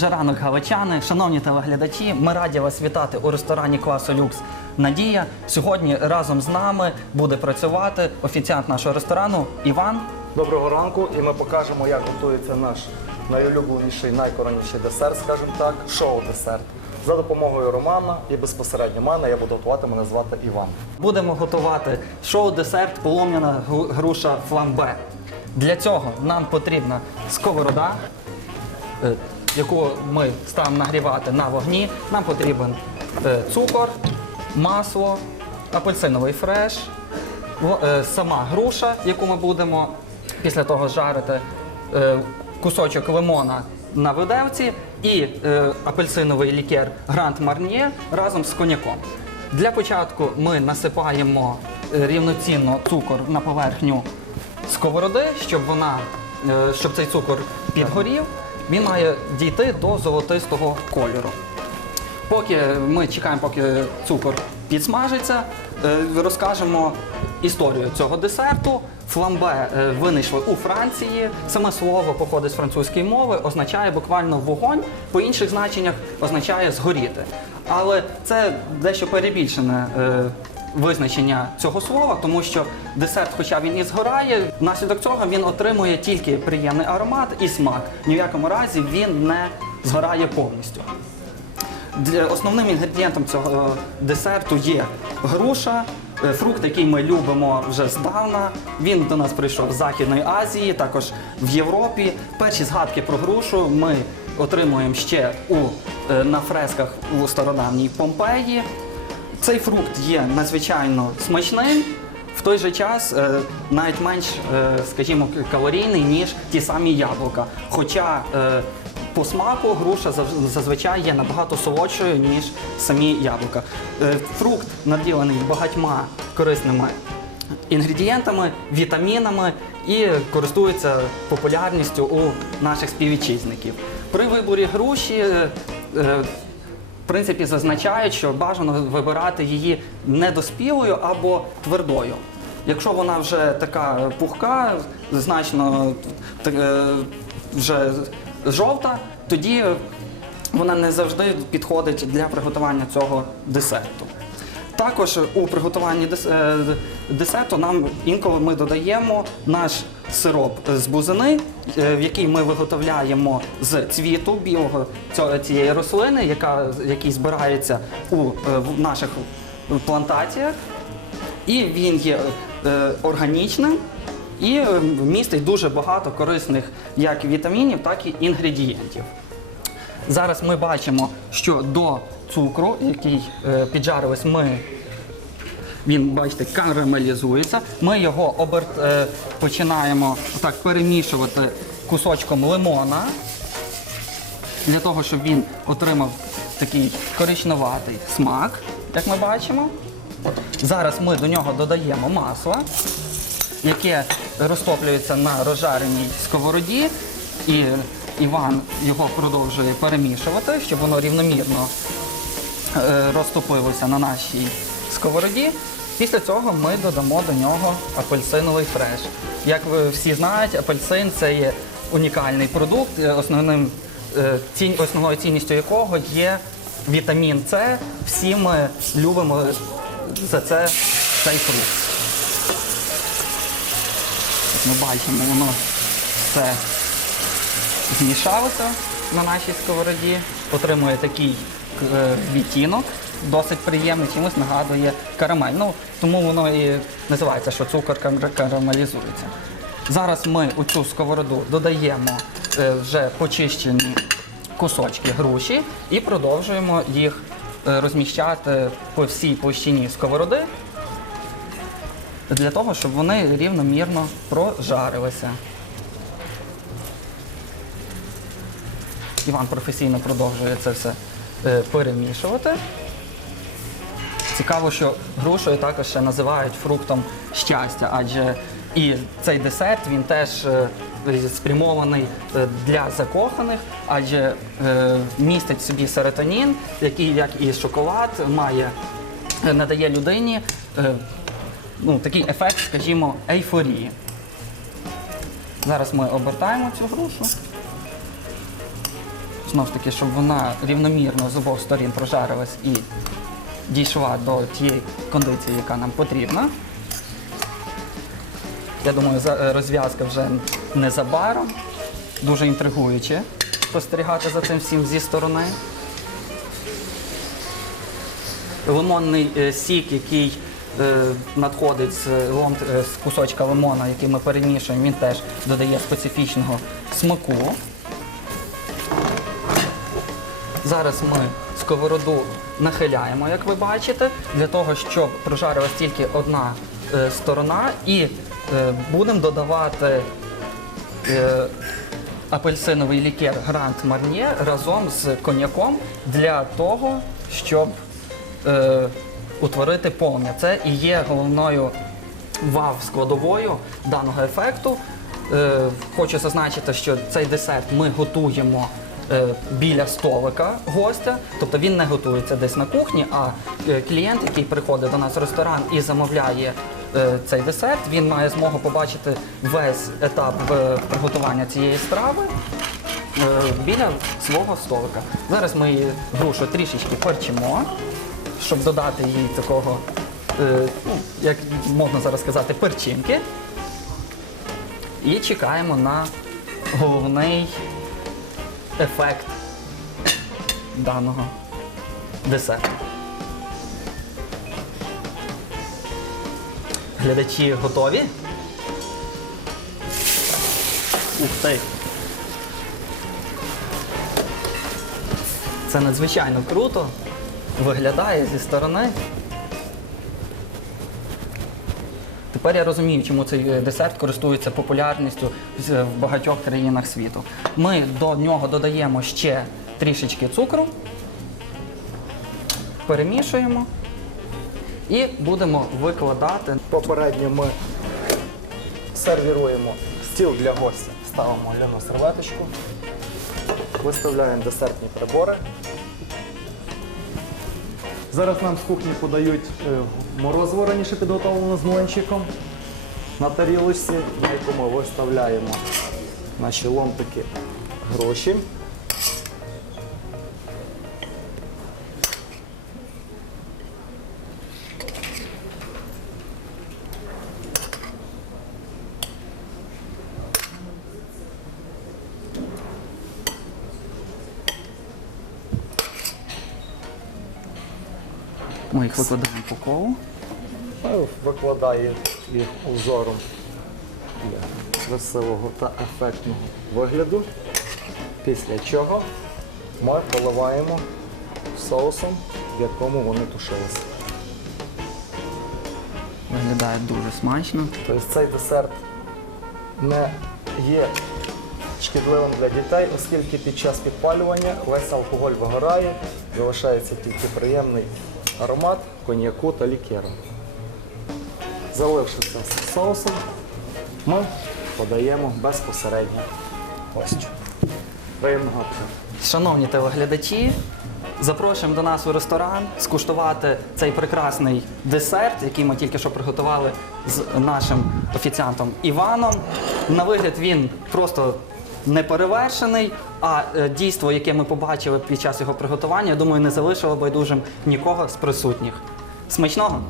вже ранок галичани, шановні телеглядачі. Ми раді вас вітати у ресторані класу люкс Надія. Сьогодні разом з нами буде працювати офіціант нашого ресторану Іван. Доброго ранку, і ми покажемо, як готується наш найулюбленіший, найкоронніший десерт, скажімо так, шоу-десерт. За допомогою Романа і безпосередньо мене я буду готувати, мене звати Іван. Будемо готувати шоу-десерт полум'яна груша фламбе. Для цього нам потрібна сковорода, е, яку ми ставимо нагрівати на вогні. Нам потрібен е, цукор, масло, апельсиновий фреш, е, сама груша, яку ми будемо після того жарити, е, кусочок лимона на виделці і апельсиновий лікер Гранд Марньє разом з коньяком. Для початку ми насипаємо рівноцінно цукор на поверхню сковороди, щоб вона, цей цукор підгорів, він має дійти до золотистого кольору. Поки ми чекаємо, поки цукор підсмажиться, е, розкажемо історію цього десерту. Фламбе е, винайшли у Франції. Саме слово походить з французької мови, означає буквально вогонь, по інших значеннях означає згоріти. Але це дещо перебільшене е, визначення цього слова, тому що десерт, хоча він і згорає, внаслідок цього він отримує тільки приємний аромат і смак. Ні в якому разі він не згорає повністю. Основним інгредієнтом цього десерту є груша, е, фрукт, який ми любимо вже здавна. Він до нас прийшов з Західної Азії, також в Європі. Перші згадки про грушу ми отримуємо ще у, е, на фресках у стародавній Помпеї. Цей фрукт є надзвичайно смачним. В той же час е, навіть менш, е, скажімо, калорійний, ніж ті самі яблука. Хоча е, по смаку груша зазвичай є набагато солодшою, ніж самі яблука. Фрукт наділений багатьма корисними інгредієнтами, вітамінами і користується популярністю у наших співвітчизників. При виборі груші принципі зазначають, що бажано вибирати її недоспілою або твердою. Якщо вона вже така пухка, значно е, вже жовта, тоді вона не завжди підходить для приготування цього десерту. Також у приготуванні е, десерту нам інколи ми додаємо наш сироп з бузини, е, в який ми виготовляємо з цвіту білого цієї рослини, яка, який збирається у е, наших плантаціях. І він є е, органічним і містить дуже багато корисних як вітамінів, так і інгредієнтів. Зараз ми бачимо, що до цукру, який піджарились, ми він, бачите, карамелізується. Ми його оберт, е, починаємо так перемішувати кусочком лимона для того, щоб він отримав такий коричневатий смак, як ми бачимо. Зараз ми до нього додаємо масло, яке розтоплюється на розжареній сковороді, і Іван його продовжує перемішувати, щоб воно рівномірно е, розтопилося на нашій сковороді. Після цього ми додамо до нього апельсиновий фреш. Як ви всі знаєте, апельсин це є унікальний продукт, е, основним, е, основною цінністю якого є вітамін С. Всі ми любимо за це цей фрукт. Ми бачимо, воно все змішалося на нашій сковороді, отримує такий е, відтінок, досить приємний, чимось нагадує карамель. Ну, тому воно і називається, що цукор карамелізується. Зараз ми у цю сковороду додаємо е, вже почищені кусочки груші і продовжуємо їх е, розміщати по всій площині сковороди для того, щоб вони рівномірно прожарилися. Іван професійно продовжує це все е, перемішувати. Цікаво, що грушою також ще називають фруктом щастя, адже і цей десерт він теж е, спрямований е, для закоханих, адже е, містить в собі серотонін, який, як і шоколад, має, надає людині ну, такий ефект, скажімо, ейфорії. Зараз ми обертаємо цю грушу знову ж таки, щоб вона рівномірно з обох сторін прожарилась і дійшла до тієї кондиції, яка нам потрібна. Я думаю, е, розв'язка вже незабаром. Дуже інтригуюче спостерігати за цим всім зі сторони. Лимонний е, сік, який е, надходить з, кусочка лимона, який ми перемішуємо, він теж додає специфічного смаку. Зараз ми сковороду нахиляємо, як ви бачите, для того, щоб прожарилась тільки одна е, сторона, і е, будемо додавати е, апельсиновий лікер Грант Марнє разом з коньяком для того, щоб е, утворити полум'я. Це і є головною вав складовою даного ефекту. Е, хочу зазначити, що цей десерт ми готуємо е, біля столика гостя, тобто він не готується десь на кухні, а е, клієнт, який приходить до нас в ресторан і замовляє е, цей десерт, він має змогу побачити весь етап е, приготування цієї страви біля свого столика. Зараз ми грушу трішечки перчимо, щоб додати їй такого, ну, як можна зараз сказати, перчинки. І чекаємо на головний ефект даного десерту. Глядачі готові? Ух ти! Це надзвичайно круто. Виглядає зі сторони. Тепер я розумію, чому цей е, десерт користується популярністю в багатьох країнах світу. Ми до нього додаємо ще трішечки цукру, перемішуємо і будемо викладати. Попередньо ми сервіруємо стіл для гостя. Ставимо ляну серветочку, виставляємо десертні прибори. Зараз нам з кухні подають е, морозиво раніше підготовлено з млинчиком на тарілочці, на яку ми виставляємо наші ломтики гроші. Ми їх викладаємо по колу. Викладає їх узором для красивого та ефектного вигляду. Після чого ми поливаємо соусом, в якому вони тушилися. Виглядає дуже смачно. Тобто цей десерт не є шкідливим для дітей, оскільки під час підпалювання весь алкоголь вигорає, залишається тільки приємний аромат коньяку та лікеру. Заливши це соусом, ми подаємо безпосередньо гостю. Приємного апетиту! Шановні телеглядачі, запрошуємо до нас у ресторан скуштувати цей прекрасний десерт, який ми тільки що приготували з нашим офіціантом Іваном. На вигляд він просто неперевершений, а е, дійство, яке ми побачили під час його приготування, я думаю, не залишило байдужим нікого з присутніх. Смачного!